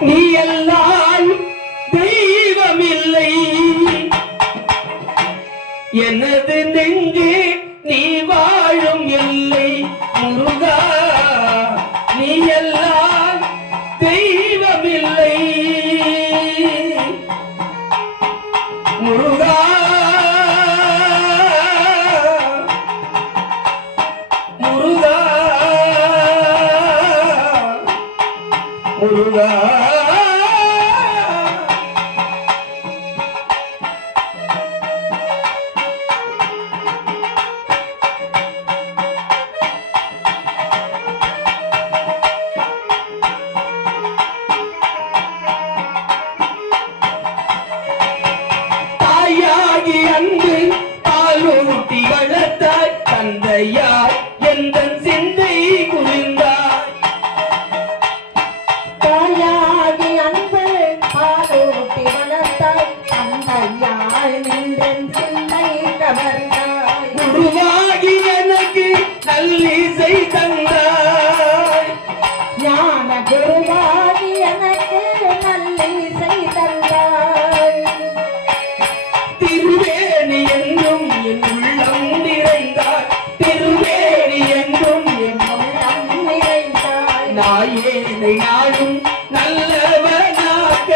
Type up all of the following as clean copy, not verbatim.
நீ எல்லாம் தெய்வமில்லை எனது நெஞ்சே நீ வாழும் எல்லை முருகா நீ எல்லாம் தெய்வமில்லை முருகா முருகா முருகா தாயாகி அன்பு பாலூட்டி வளர்த்தாய் தந்தையாய் எந்தன் சிந்தை குளிர்ந்தாய் தாயாகி அன்பு பாலூட்டி வளர்த்தாய் தந்தையாய் எந்தன் சிந்தை கவர்ந்தாய் குருவாகி எனக்கு நல்லிசை தந்தாய் ஞான குருவாகி எனக்கு நல்லிசை தந்தாய் திருவேணி என்றும் என் உள்ளம் நிறைந்தாய் திருவேணி என்றும் என் உள்ளம் நிறைந்தாய் நாயேனை நாடும் நல்லவனாக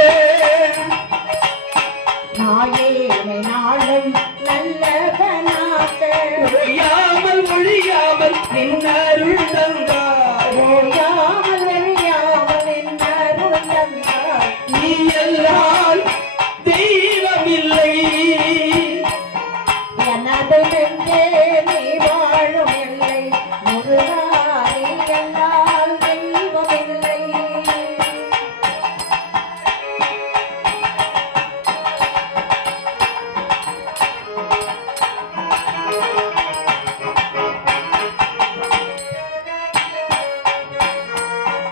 நாயேனை நாளும் நல்லவனாக ஒழியாமல் ஒழியாமல் நின்னருள் தந்தாய் ஓயாமல் எழியாமல் என் அருள் தந்தாய் நீ எல்லாம் தெய்வமில்லை எனது நெஞ்சே நீ வாழும் எல்லை முருகா நீ எல்லால் தெய்வமில்லை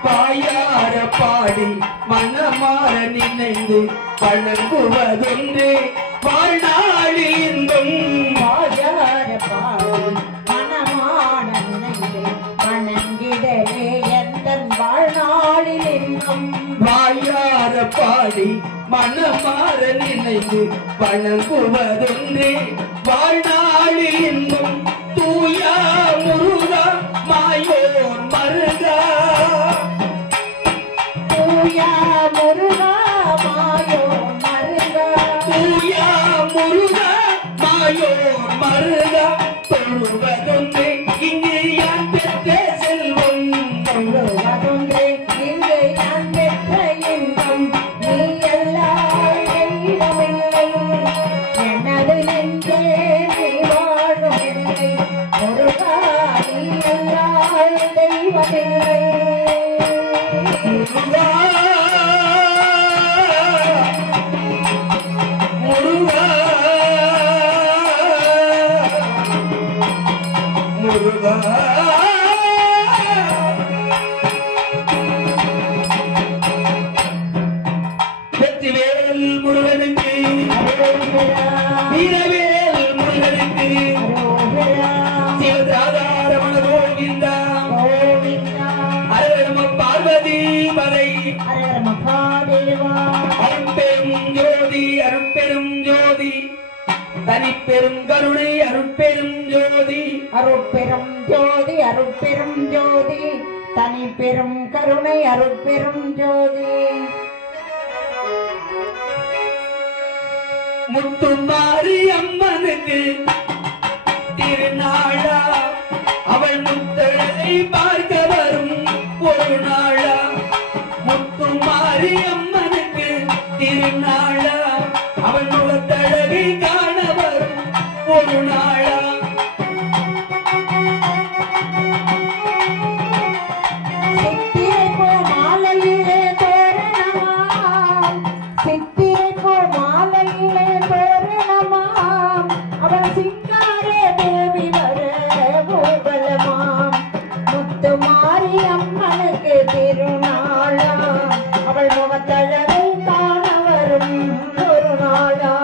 பாயார பாடி மனமாற நினைந்து வணங்குவதொன்று வாழ்நாளில் இன்பம் வாயார பாடி மனமான நினைந்து வணங்கிடலே எந்தன் வாழ்நாளில் இன்பம் வாயார பாடி மனமாற நினைந்து வணங்குவதொன்று வாழ்நாளில் இன்பம் தூயா முருகா மாயோன் மருகா தூயா முருகா மாயோ மருகா தூயா முருகா மாயோன் மருகா தொழுவதொன்று இங்கு யான் பெற்ற செல்வம் தொழுவதொன்றே இங்கு நான் பெற்ற இன்பம் நீ எல்லால் தெய்வமில்லை எனது நெஞ்சே நீ வாழும் இல்லை முருகா நீ எல்லால் தெய்வமில்லை முருகா முருகா முருகா வெற்றிவேல் முருகனுக்கு வீரவேல் முருகனுக்கு சிவதாதாரமண கோவிந்தா அரவணம பார்வதி மலை அருட்பெரும் ஜோதி அருட்பெரும் ஜோதி தனிப்பெரும் கருணை அருட்பெரும் ஜோதி அருட்பெரும் ஜோதி அருட்பெரும் ஜோதி தனி பெரும் கருணை அருட்பெரும் ஜோதி முத்துமாரி அம்மனுக்கு திருநாளா அவள் முத்தழகை பார்க்க வரும் ஒரு நாளா முத்துமாரி அம்மனுக்கு திருநாளா அவள் முகத்தழகை காண வரும் ஒரு நாளா சித்திரை போ மாலையிலே தோரணமாம் சித்திரை போ மாலையிலே தோரணமாம் அவள் சிங்கார தேவி வர கோபலமாம் முத்து மாரி அம்மனுக்கு திருநாளா அவள் முகத்தழகை காண வரும் ஒரு நாளா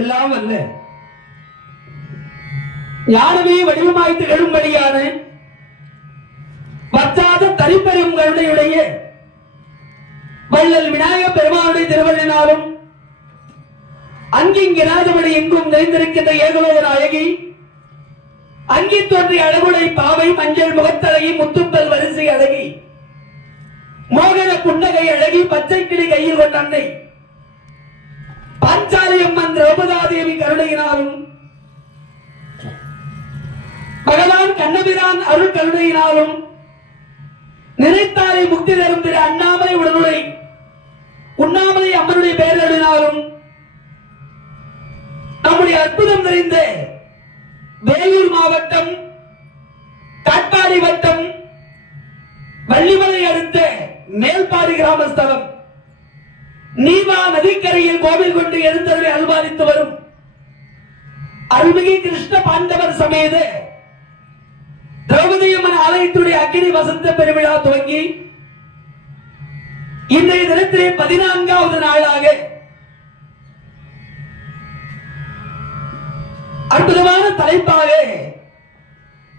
எல்லாம் அல்ல ஞானமே வடிவமாய் திகழும்படியான வற்றாத தனிப்பெரும் கருணையுடைய வள்ளல் விநாயக பெருமானுடைய திருவள்ளினாலும் அங்கிங்கராஜபடி எங்கும் நிறைந்திருக்கின்ற ஏகலோக நாயகி அங்கி தோன்றிய அழகுடை பாவை மஞ்சள் முகத்தழகி முத்தும்பல் வரிசை அழகி மோகன புன்னகை அழகி பச்சை கிளி கையில் கொண்ட அன்னை பாஞ்சாலி அம்மன் திரௌபதாதேவி கருணையினாலும் பகவான் கண்ணபிரான் அருள் கருணையினாலும் நினைத்தாலே முக்தி தரும் திரு அண்ணாமலை உடனுரை உண்ணாமலை அம்மனுடைய பெயரினாலும் நம்முடைய அற்புதம் நிறைந்த வேலூர் மாவட்டம் காட்பாடி வட்டம் வள்ளிமலை அடுத்த மேல்பாடி கிராமஸ்தலம் நீவா நதிக்கரையில் கோவில் கொண்டு எழுந்தருளை அல்பாதித்து வரும் அருள்மிகு கிருஷ்ண பாண்டவர் சமேத திரௌபதி அம்மன் ஆலயத்துடைய அக்கினி வசந்த பெருவிழா துவங்கி இன்றைய தினத்திலே 14வது நாளாக அற்புதமான தலைப்பாக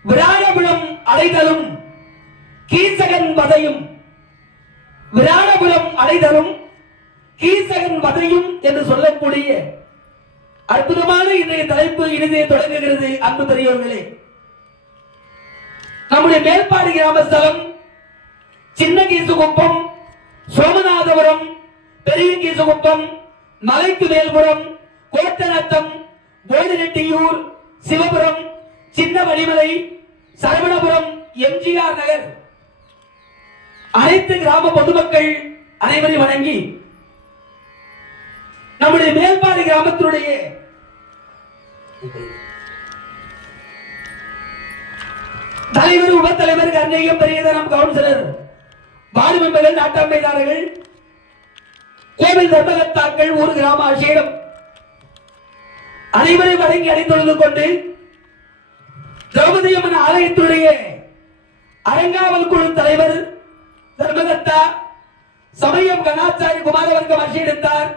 விராடபுரம் அடைதலும் கீசகன் வதையும் விராடபுரம் அடைதலும் கீசகன் வதையும் என்று சொல்லக்கூடிய அற்புதமான இன்றைய தலைப்பு இனிதே தொடங்குகிறது. அன்பு பெரியவர்களே, நம்முடைய மேல்பாடி கிராமஸ்தலம் சின்ன கீசுகுப்பம், சோமநாதபுரம், பெரிய கீசுகுப்பம், மலைக்கு மேல்புறம், கோட்டநத்தம், கோயிலெட்டியூர், சிவபுரம், சின்ன வழிமலை, சரவணபுரம், எம்ஜிஆர் நகர் அனைத்து கிராம பொதுமக்கள் அனைவரையும் வணங்கி பத்தவாடி கிராமத்தினுடைய தலைவர், உப தலைவர், கர்ணேயம், பெரியதனம், கவுன்சிலர், வார்டு மெம்பர்கள், நாட்டாண்மைதாரர்கள், கோவில் தர்மகர்த்தாக்கள், ஊர் கிராம ஆட்சியர் அனைவரை வழங்கி அடைந்தொழுது கொண்டு திரௌபதி அம்மன் ஆலயத்துடைய அரங்காவல் குழு தலைவர், தர்மகர்த்தா, சமயம் கணாச்சாரி குமாரவர்க்கம் ஆட்சியெடுத்தார்.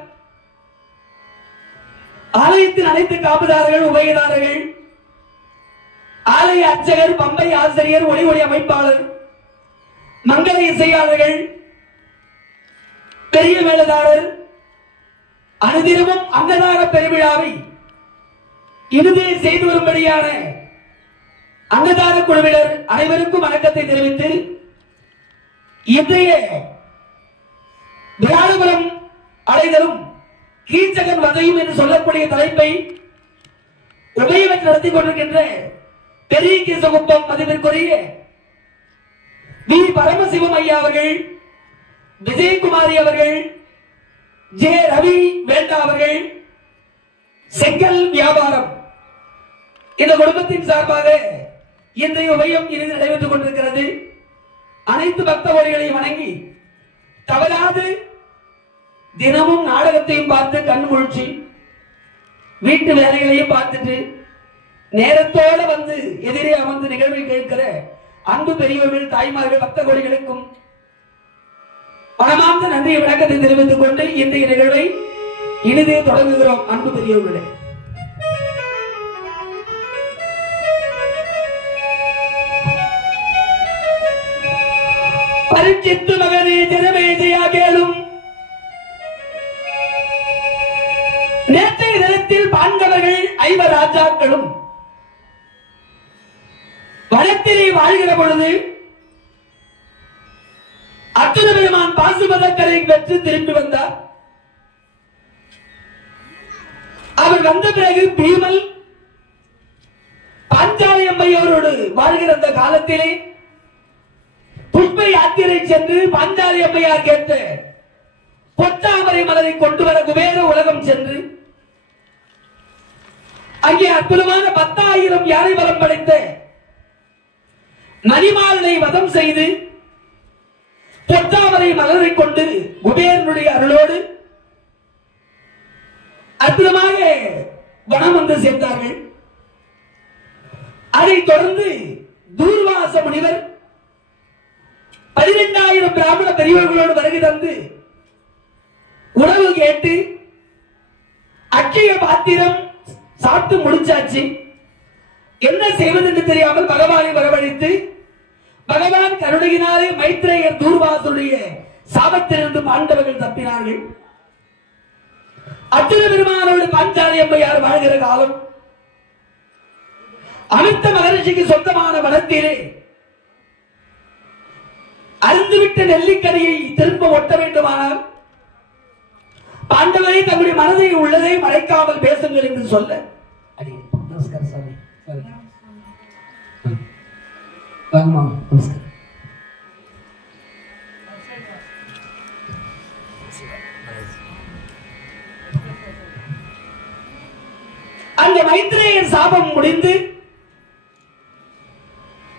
ஆலயத்தின் அனைத்து காப்புதாரர்கள், உபயதாரர்கள், ஆலய அர்ச்சகர், பம்பை ஆசிரியர், ஒளி ஒளி அமைப்பாளர், மங்கள இசையாளர்கள், பெரிய மேலதாரர் அனுதினமும் அன்னதான பெருவிழாவை இறுதியை செய்து வரும்படியான அன்னதான குழுவினர் அனைவருக்கும் வணக்கத்தை தெரிவித்து இன்றைய விராடபுரம் அடைதலும் கீழ்ச்சகன் வதையும் என்று சொல்லக்கூடிய தலைப்பை உபயோகம் நடத்தி கொண்டிருக்கின்ற பெரிய கேசகுப்பம் மதிப்பிற்குரிய வி பரமசிவம் ஐயா அவர்கள், விஜயகுமாரி அவர்கள், ஜே ரவி வேண்டா அவர்கள், செங்கல் வியாபாரம் இந்த குடும்பத்தின் சார்பாக இன்றைய உபயம் இறுதி நடைபெற்றுக் கொண்டிருக்கிறது. அனைத்து பக்த கோடிகளையும் வணங்கி தவறாது தினமும் நாடகத்தையும் பார்த்து கண் முழிச்சு வீட்டு வேலைகளையும் பார்த்துட்டு நேரத்தோடு வந்து எதிரே அமர்ந்து நிகழ்வை கேட்கிற அன்பு பெரியவர்கள், தாய்மார்கள், பக்த கோடிகளுக்கும் மனமார்ந்த நன்றி வணக்கத்தை தெரிவித்துக் கொண்டு இன்றைய நிகழ்வை இனிதே தொடங்குகிறோம். அன்பு பெரியவர்களே, பரிச்சித்து மகனே ஜனமேதையா கேளும். நேற்றைய தினத்தில் பாண்டவர்கள் 5 ராஜாக்களும் வனத்திலே வாழ்கிற பொழுது அர்ஜுன பெருமான் பாசுபதக்கரை பெற்று திரும்பி வந்தார். அவர் வந்த பிறகு பீமல் பாஞ்சாலி அம்மையோரோடு வாழ்கிற அந்த காலத்திலே புஷ்ப யாத்திரை சென்று பாஞ்சாலி அம்மையார் கேட்ட பொற்றாமரை மலரை கொண்டு வர குபேர உலகம் சென்று அங்கே அற்புதமான 10,000 யானை பலம் படைத்த மணிமாலனை வதம் செய்து பொற்றாமரை மலரை கொண்டு குபேரனுடைய அருளோடு அற்புதமாக வனம் வந்து சேர்ந்தார்கள். அதைத் தொடர்ந்து தூர்வாச முனிவர் 12,000 பிராமண பெரியவர்களோடு வருகை தந்து உணவு கேட்டு அட்சய பாத்திரம் சாப்பிட்டு முடிச்சாச்சு. என்ன செய்வது என்று தெரியாமல் பகவானை வரவழைத்து பகவான் கருணையினாலே மைத்ரேயர் தூர்வாசுடைய சாபத்திலிருந்து பாண்டவர்கள் தப்பினார்கள். அர்ஜுன பெருமானோடு பாஞ்சாலி அம்மையார் வாழ்கிற காலம் அமிர்த மகரிஷிக்கு சொந்தமான வனத்திலே அருந்துவிட்ட நெல்லிக்கனியை திரும்ப ஒட்ட வேண்டுமானால் பாண்டவரை தங்களுடைய மனதை உள்ளதை மறைக்காமல் பேசுங்கள் என்று சொல்ல நமஸ்காரம் சாமி. நமஸ்காரம். அந்த மைத்ரேயர் சாபம் முடிந்து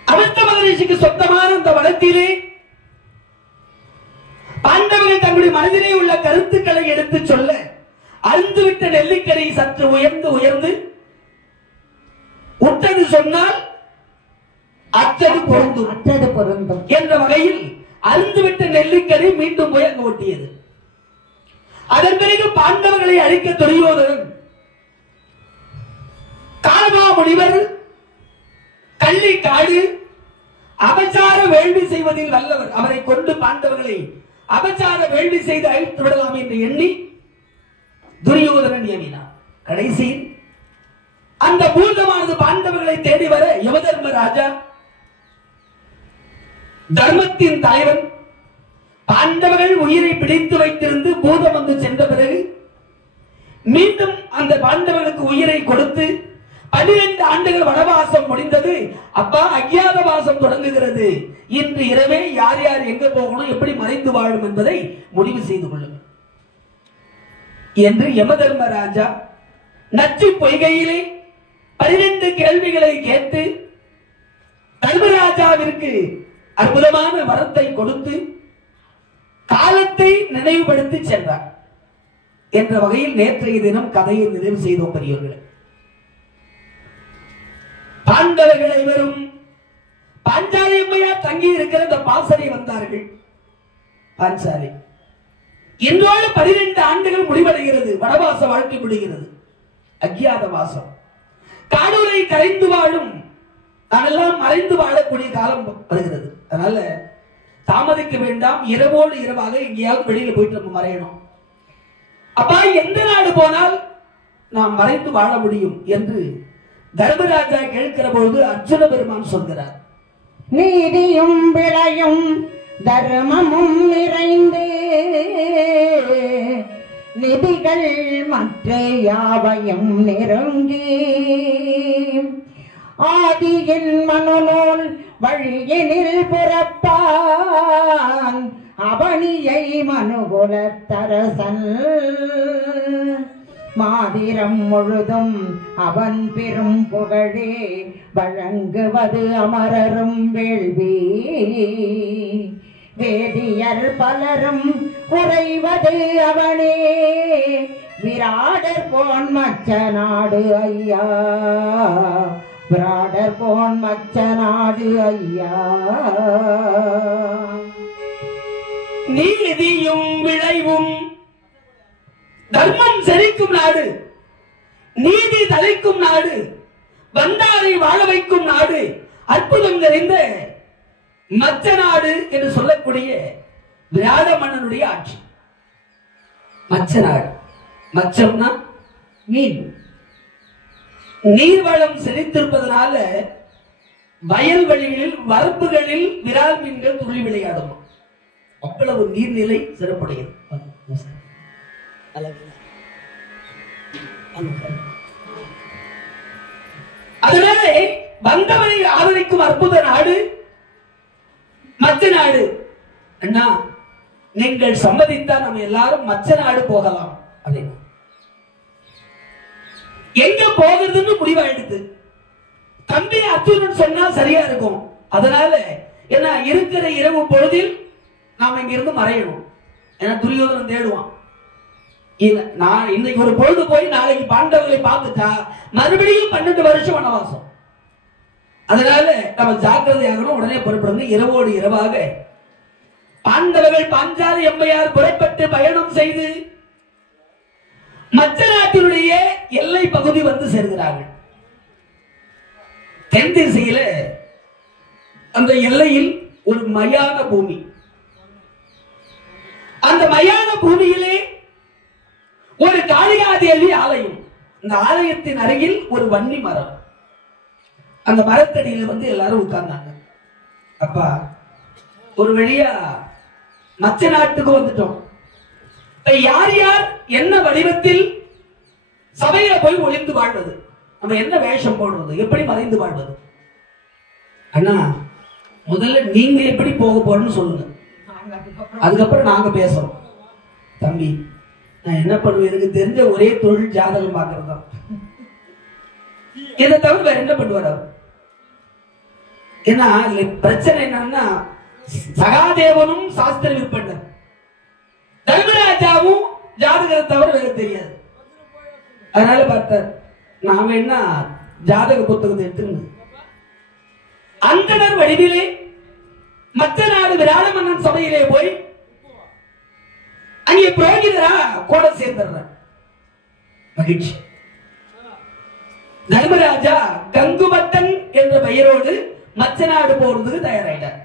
அமிர்த மகரிஷிக்கு சொந்தமான அந்த வனத்திலே பாண்டவர்கள் தங்களுடைய மனதிலே உள்ள கருத்துக்களை எடுத்து சொல்ல அருந்துவிட்ட நெல்லிக்கரை சற்று உயர்ந்து உற்றது சொன்னால் அற்றது பொருந்தும் என்ற வகையில் அருந்துவிட்ட நெல்லிக்கரை மீண்டும் போய் அங்கு ஒட்டியது. அதன் பிறகு பாண்டவர்களை அழிக்க துரியோதனன் காலமா முனிவர் கள்ளி காடு அபச்சார வேள்வி செய்வதில் வல்லவர், அவரை கொண்டு பாண்டவர்களை அபச்சார வேள்வி செய்து அழித்து விடலாம் என்று எண்ணி துரியோதனன் எண்ணினார். கடைசியில் அந்த பூதமானது பாண்டவர்களை தேடி வர யமதர்ம ராஜா தர்மத்தின் தலைவன் பாண்டவர்கள் உயிரை பிடித்து வைத்திருந்து பூதம் வந்து சென்ற பிறகு மீண்டும் அந்த பாண்டவர்களுக்கு உயிரை கொடுத்து 12 ஆண்டுகள் வனவாசம் முடிந்தது. அப்பா அஜ்ஞாத வாசம் தொடங்குகிறது. இன்று இரவே யார் யார் எங்க போகணும், எப்படி மறைந்து வாழும் என்பதை முடிவு செய்து கொள்ளுங்கள். என்று யமதர்மராஜா நச்சு பொய்கையிலே 12 கேள்விகளை கேட்டு தர்மராஜாவிற்கு அற்புதமான வரத்தை கொடுத்து காலத்தை நினைவுபடுத்தி சென்றார் என்ற வகையில் நேற்றைய தினம் கதையை நிறைவு செய்தோம் பெரியவர்களே. பாண்டவர்கள் ஐவரும் பாஞ்சாலி அம்மையார் தங்கி இருக்கிற இந்த பாசறை வந்தார்கள். பாஞ்சாலி இன்றோடு 12 ஆண்டுகள் முடிவடைகிறது. வனவாச வாழ்க்கை முடிகிறது. அஜ்ஞாத வாசம், காடுகளை கரைந்து வாழும் நாமெல்லாம் மறைந்து வாழக்கூடிய காலம் வருகிறது. அதனால தாமதிக்க வேண்டாம். இரவோடு இரவாக எங்கேயாவது வெளியில போயிட்டு நம்ம மறையணும். அப்பா எந்த நாடு போனால் நாம் மறைந்து வாழ முடியும் என்று தர்மராஜா கேட்கிற பொழுது அர்ஜுன பெருமான் சொல்கிறார், நீதியும் விளையும் தர்மமும் நிறைந்து நிதிகள் மற்ற யாவையும் நெருங்கி ஆதியின் மனுநூல் வழியினில் புறப்பான் அவனியை மனுகுலத்தரசன் மாதிரம் முழுதும் அவன் பெரும் புகழே வழங்குவது அமரரும் வேள்வி வேதியர் பலரும் குறைவது அவனே விராடர் போன் மச்ச நாடு ஐயா விராடர் போன் மச்ச நாடு ஐயா. நீதியும் விளைவும் தர்மம் செழிக்கும் நாடு, நீதி தலைக்கும் நாடு, வந்தாரை வாழ வைக்கும் நாடு, அற்புதம் நிறைந்த மச்ச நாடு என்று சொல்லக்கூடிய விராட மன்னனுடைய ஆட்சி. மச்ச நாடு, மச்சம்னா மீன். நீர்வளம் செழித்திருப்பதனால வயல்வெளிகளில் வரப்புகளில் விரால் மீன்கள் துள்ளி விளையாடும். அவ்வளவு நீர்நிலை சிறப்புடையது. அதனால வந்தவரை ஆதரிக்கும் அற்புத நாடு மச்ச நாடு. அண்ணா நீங்கள் சம்மதித்தா நம்ம எல்லாரும் மச்ச நாடு போகலாம் அப்படின்னு. எங்க போகிறதுன்னு முடிவாயிடுது. தம்பி அர்ஜுனன் சொன்னா சரியா இருக்கும். அதனால ஏன்னா இருக்கிற இரவு பொழுதில் நாம இங்க இருந்து மறையணும். ஏன்னா துரியோதனன் தேடுவான். நான் இன்னைக்கு ஒரு பொழுது போய் நாளைக்கு பாண்டவர்களை பார்த்துட்டா மறுபடியும் 12 வருஷம் வனவாசம். அதனால நம்ம ஜாக்கிரதையாகணும். உடனே புறப்படணும். இரவோடு இரவாக பாண்டவர்கள் பாஞ்சாலி அம்மையார் புறப்பட்டு பயணம் செய்து மச்ச நாட்டினுடைய எல்லை பகுதி வந்து சேர்கிறார்கள். தென் திசையில அந்த எல்லையில் ஒரு மயான பூமி. அந்த மயான பூமியிலே ஒரு காளிகாதேவி ஆலயம். இந்த ஆலயத்தின் அருகில் ஒரு வன்னி மரம். அந்த மரத்தடியில வந்து எல்லாரும் உட்கார்ந்தாங்க. அப்பா ஒரு வழியா மச்ச நாட்டுக்கு வந்துட்டோம். யார் யார் என்ன வடிவத்தில் சபையில போய் ஒளிந்து வாழ்வது, நம்ம என்ன வேஷம் போடுவது, எப்படி மறைந்து வாழ்வது? அண்ணா முதல்ல நீங்க எப்படி போக போறன்னு சொல்லுங்க, அதுக்கப்புறம் நாங்க பேசுறோம். தம்பி நான் என்ன பண்ணுவேன், எனக்கு தெரிஞ்ச ஒரே தொழில் ஜாதகம் பார்க்கறது தான். இதை தவிர வேற என்ன பண்ணுவார் அவர்? ஏன்னா பிரச்சனை என்னன்னா சகாதேவனும் சாஸ்திர விற்பனர், தர்மராஜாவும் ஜாதகத்தை தவிர வேற தெரியாது. அதனால பார்த்தார், நாம என்ன ஜாதக புத்தகத்தை எடுத்துங்க. அந்தனர் வடிவிலே மற்ற நாடு விராட மன்னன் சபையிலே போய் அங்கே புரோகிதரா கூட சேர்ந்துடுற மகிழ்ச்சி. தர்மராஜா கங்குபட்டன் என்ற பெயரோடு மச்ச நாடு போறதுக்கு தயாராயிட்டார்.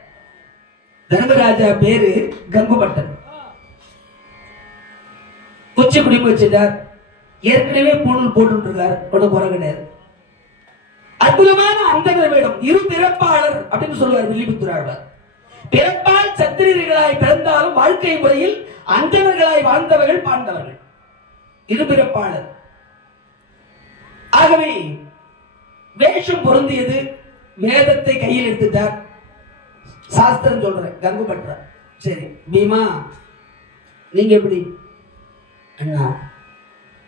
தர்மராஜா பேரு கங்குபட்டன். கொச்சி குடிமை வச்சிட்டார். ஏற்கனவே பொருள் போட்டு இருக்கார். ஒண்ணு குறை கிடையாது. அற்புதமான அந்தகர வேடம். இரு பிறப்பாளர் அப்படின்னு சொல்லுவார் வில்லிபுத்தூர். பிறப்பால் சத்திரியர்களாய் பிறந்தாலும் வாழ்க்கை முறையில் அந்தகர்களாய் வாழ்ந்தவர்கள் பாண்டவர்கள். இரு பிறப்பாளர். ஆகவே வேஷம் பொருந்தியது. வேதத்தை கையில் எடுத்துட்டார். சாஸ்திரம் சொல்றேன் கங்கு பற்ற. சரி பீமா நீங்க எப்படி? அண்ணா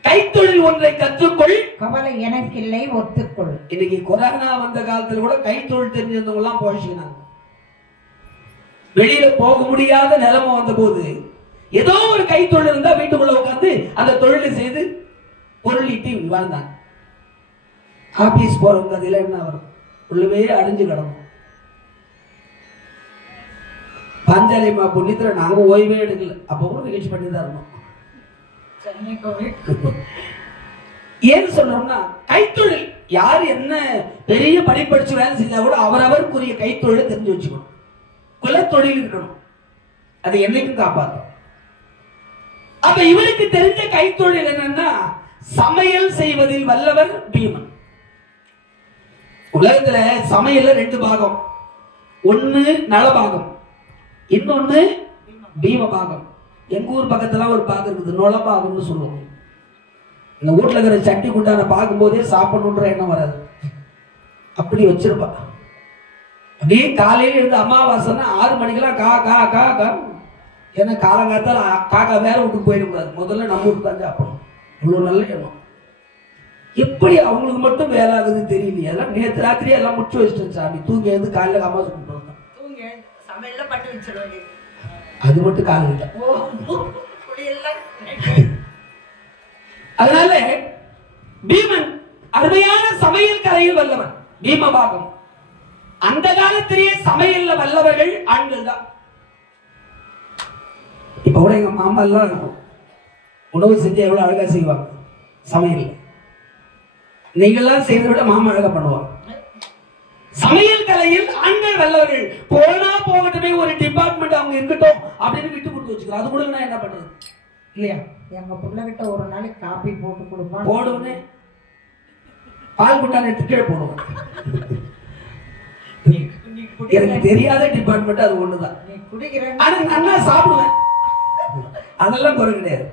கைத்தொழில் ஒன்றை கற்றுக்கொள், கவலை எனக்கில்லை ஒத்துக்கொள். இன்னைக்கு கொரோனா வந்த காலத்துல கூட கைத்தொழில் தெரிஞ்சவங்க எல்லாம் போயிடுச்சுனாங்க. வெளியில போக முடியாத நிலைமை வந்த போது ஏதோ ஒரு கைத்தொழில் இருந்தா வீட்டுக்குள்ள உட்கார்ந்து அந்த தொழிலை செய்து பொருள் ஈட்டி வாழ்ந்தாங்க. ஆபீஸ் போறவங்க அதுல என்ன வரும், உள்ளவே அழிஞ்சு கிடக்கும். பாஞ்சாலியம்மா புண்ணியத்துல நாங்க ஓய்வே எடுக்கல, அப்பவும் நிகழ்ச்சி பண்ணி தான் இருந்தோம். ஏன்னு சொன்னோம்னா கைத்தொழில் யார் என்ன பெரிய படிப்படிச்சு வேலை செஞ்சா கூட அவரவருக்குரிய கைத்தொழிலை தெரிஞ்சு வச்சுக்கணும். குலத்தொழில் இருக்கணும், அதை என்னைக்கும் காப்பாற்றும். அப்ப இவருக்கு தெரிஞ்ச கைத்தொழில் என்னன்னா சமையல் செய்வதில் வல்லவர் பீமன். உலகத்துல சமையல்ல 2 பாகம், ஒன்னு நலபாகம், இன்னொன்னு பீம பாகம். எங்க ஊர் பக்கத்துல ஒரு பாகம் இருக்குது, நொலபாகம்னு சொல்லுவோம். இந்த வீட்டுல இருக்கிற சட்டி குண்டான பார்க்கும் போதே சாப்பிடணுன்ற எண்ணம் வராது, அப்படி வச்சிருப்பா. அப்படியே காலையில இருந்து அமாவாசைன்னா 6 மணிக்கெல்லாம் கா கா கா கா, ஏன்னா காலங்காத்தால காக்கா வேற வீட்டுக்கு போயிடக்கூடாது, முதல்ல நம்ம வீட்டு தான் சாப்பிடணும். இவ்வளவு நல்ல எண்ணம். எப்படி அவங்களுக்கு மட்டும் வேலை ஆகுதுன்னு தெரியலையே. எல்லாம் நேற்று ராத்திரி எல்லாம் முடிச்சு வச்சுட்டேன் சாமி, தூங்கி எழுந்து காலையில அம்மா சொல்லிட்டு வந்தோம். அது மட்டும் காலையில். அதனால பீமன் அருமையான சமையல் கலையில் வல்லவன், பீமபாகம். அந்த காலத்திலேயே சமையல்ல வல்லவர்கள் ஆண்கள் தான். இப்ப கூட எங்க மாமா எல்லாம் இருக்கும், உணவு செஞ்சு எவ்வளவு அழகா செய்வாங்க சமையல். நீங்கெல்லாம் செய்யறத விட மாமா அழகா பண்ணுவாங்க. சமையல் கலையில் ஆண்கள் வல்லவர்கள். போனா போகட்டுமே, ஒரு டிபார்ட்மெண்ட் அவங்க இருக்கட்டும் அப்படின்னு விட்டு கொடுத்து வச்சுக்கிறோம். அது கூட என்ன பண்றது இல்லையா? எங்க பிள்ளைகிட்ட ஒரு நாளைக்கு காபி போட்டு கொடுப்பான், போடுவோன்னே பால் குண்டான எடுத்து கீழே போடுவோம். எனக்கு தெரியாத டிபார்ட்மெண்ட் அது ஒண்ணுதான். ஆனா நல்லா சாப்பிடுவேன், அதெல்லாம் குறை கிடையாது.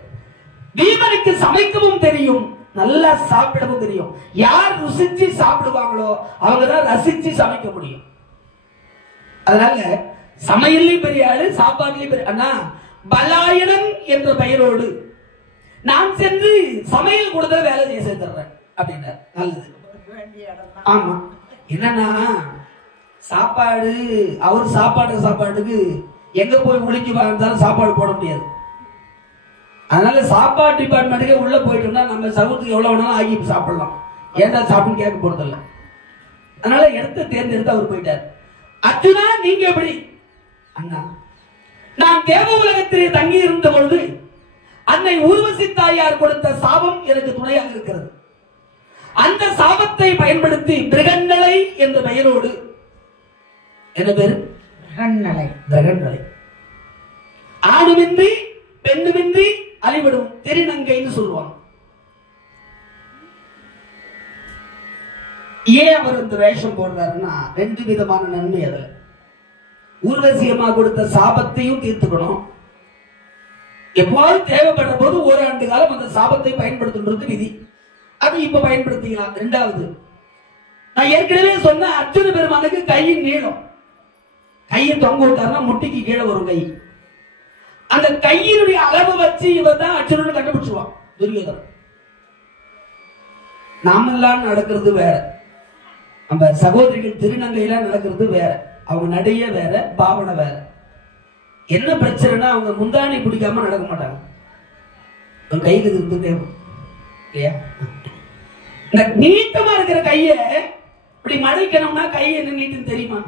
பீமனுக்கு சமைக்கவும் தெரியும், நல்லா சாப்பிடவும் தெரியும். யார் ருசிச்சு சாப்பிடுவாங்களோ அவங்கதான் ரசிச்சு சமைக்க முடியும். அதனால சமையலையும் பெரிய ஆளு, சாப்பாடுலையும் பெரிய அண்ணா. பலாயனம் என்ற பெயரோடு நான் சென்று சமையல் கூடத்துல வேலை செய்ய சேர்த்துறேன் அப்படின்னா நல்லது. ஆமா, என்னன்னா சாப்பாடு அவர் சாப்பாட்டுக்கு எங்க போய் ஒளிஞ்சு வாழ்ந்தாலும் சாப்பாடு போட முடியாது. அதனால சாப்பாடு டிபார்ட்மெண்ட்டுக்கே உள்ள போயிட்டோம்னா நம்ம சவுத்துக்கு எவ்வளவு வேணாலும் ஆகி சாப்பிடலாம், ஏன்டா சாப்பிட்டு கேட்க போறதில்ல. அதனால இடத்தை தேர்ந்தெடுத்து அவர் போயிட்டார். அர்ஜுனா நீங்க எப்படி? அண்ணா, நான் தேவ உலகத்திலே தங்கி இருந்த பொழுது அன்னை ஊர்வசி தாயார் கொடுத்த சாபம் எனக்கு துணையாக இருக்கிறது. அந்த சாபத்தை பயன்படுத்தி பிருகன்னலை என்ற பெயரோடு, என்ன பேரு? பிருகன்னலை. ஆணுமின்றி பெண்ணுமின்றி அழிவிடும் திருநங்கைன்னு சொல்லுவாங்க. ஏன் அவர் இந்த வேஷம் போடுறாருன்னா 2 விதமான நன்மை. அதுல ஊர்வசியமா கொடுத்த சாபத்தையும் தீர்த்துக்கணும், எவ்வாறு தேவைப்படும் போது 1 ஆண்டு காலம் அந்த சாபத்தை பயன்படுத்துறது விதி. அது இப்ப பயன்படுத்திக்கலாம். 2வது, நான் ஏற்கனவே சொன்ன அர்ஜுன பெருமானுக்கு கையின் நீளம், கையை தொங்க விட்டாருன்னா முட்டிக்கு கீழே வரும் கை. அந்த கையினுடைய அளவு வச்சு இவர் தான் அர்ஜுனன் கண்டுபிடிச்சுவான் துரியோதனன். நாமெல்லாம் நடக்கிறது வேற, நம்ம சகோதரிகள் திருநங்கையில நடக்கிறது வேற, அவங்க நடைய வேற, பாவனை வேற. என்ன பிரச்சனைனா அவங்க முந்தாணி பிடிக்காம நடக்க மாட்டாங்க, கையில இருந்துட்டே இல்லையா? இந்த நீட்டமா இருக்கிற கைய இப்படி மடைக்கணும்னா கை என்ன நீட்டுன்னு தெரியுமா?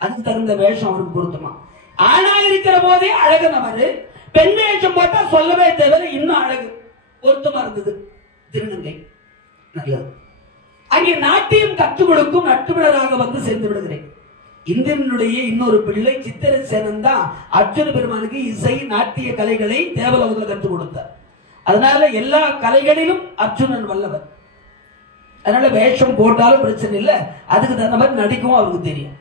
அதுக்கு தகுந்த வேஷம் அவருக்கு பொருத்தமா. ஆணா இருக்கிற போதே அழகு நபரு, பெண் வேஷம் போட்டா சொல்லவே தவிர இன்னும் அழகு பொருத்தமா இருந்தது திருநங்கை. நல்லது. அங்கே நாட்டியம் கற்றுக் கொடுக்கும் நட்டுவிடராக வந்து சேர்ந்து விடுகிறேன். இந்திரனுடைய இன்னொரு பிள்ளை சித்திரசேனன் தான் அர்ஜுன பெருமானுக்கு இசை நாட்டிய கலைகளை தேவலோகத்தில் கற்றுக் கொடுத்தார். அதனால எல்லா கலைகளிலும் அர்ஜுனன் வல்லவர். அதனால வேஷம் போட்டாலும் பிரச்சனை இல்லை, அதுக்கு தகுந்த மாதிரி நடிக்கவும் அவருக்கு தெரியும்.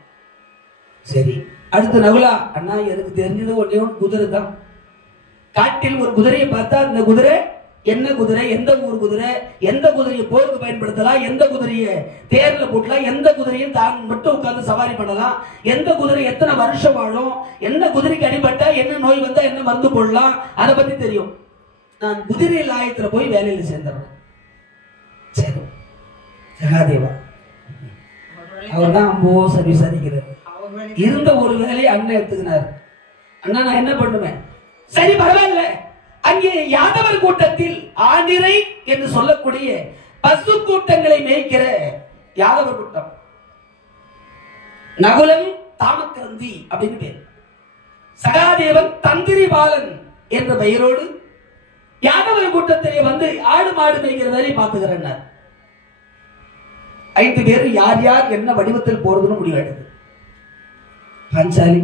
சரி, அடுத்து நகுலா அண்ணா, எனக்கு தெரிஞ்சது ஒன்னே ஒன்று குதிரை தான். காட்டில் ஒரு குதிரையை பார்த்தா இந்த குதிரை என்ன குதிரை, எந்த ஊர் குதிரை, எந்த குதிரையை போருக்கு பயன்படுத்தலாம், எந்த குதிரையை தேர்ல போட்டலாம், எந்த குதிரையும் தான் மட்டும் உட்கார்ந்து சவாரி பண்ணலாம், எந்த குதிரை எத்தனை வருஷம் வாழும், எந்த குதிரைக்கு அடிபட்டா என்ன நோய் வந்தா என்ன மருந்து போடலாம், அதை பத்தி தெரியும். நான் குதிரை லாயத்துல போய் வேலையில சேர்ந்துடுறேன். சரி, சகாதேவா அவர் தான் அம்போச விசாரிக்கிறார். இருந்த ஒரு வேலையை அண்ணன் எடுத்துக்கினார். அண்ணா நான் என்ன பண்ணுவேன்? சரி பரவாயில்ல. அங்கே யாதவர் கூட்டத்தில் ஆனிரை என்று சொல்லக்கூடிய பசு கூட்டங்களை மேய்க்கிற யாதவர் கூட்டம், நகுலன் தாமக்கிரந்தி அப்படின்னு பேர். சகாதேவன் தந்திரி பாலன் என்ற பெயரோடு யாதவர் கூட்டத்திலே வந்து ஆடு மாடு மேய்க்கிற வேலை பார்த்துக்கிறேன். 5 பேர் யார் யார் என்ன வடிவத்தில் போறதுன்னு முடிவெடுது. பாஞ்சாலி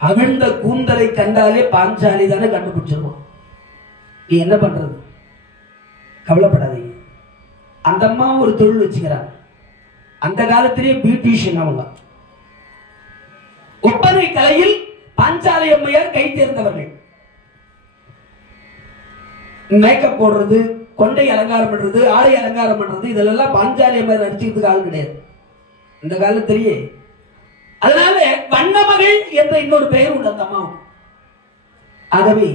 அவிழ்ந்த கூந்தலை கண்டாலே பாஞ்சாலி தானே கண்டுபிடிச்சிருவோம். நீ என்ன பண்றது? கவலைப்படாதீங்க. அந்த அம்மா ஒரு தொழில் வச்சுக்கிறாங்க. அந்த காலத்திலேயே பியூட்டிஷியன். அவங்க ஒப்பனை கலையில் பாஞ்சாலி அம்மையார் கை தேர்ந்தவர்கள். மேக்கப் போடுறது, கொண்டை அலங்காரம் பண்றது, ஆடை அலங்காரம் பண்றது, இதெல்லாம் பாஞ்சாலி அம்மையார் நடிச்சுக்கிறதுக்கு ஆள் கிடையாது இந்த காலத்திலேயே. அதனால வண்ணமகள் என்ற இன்னொரு பெயர் உண்டு அந்த அம்மாவுக்கு. ஆகவே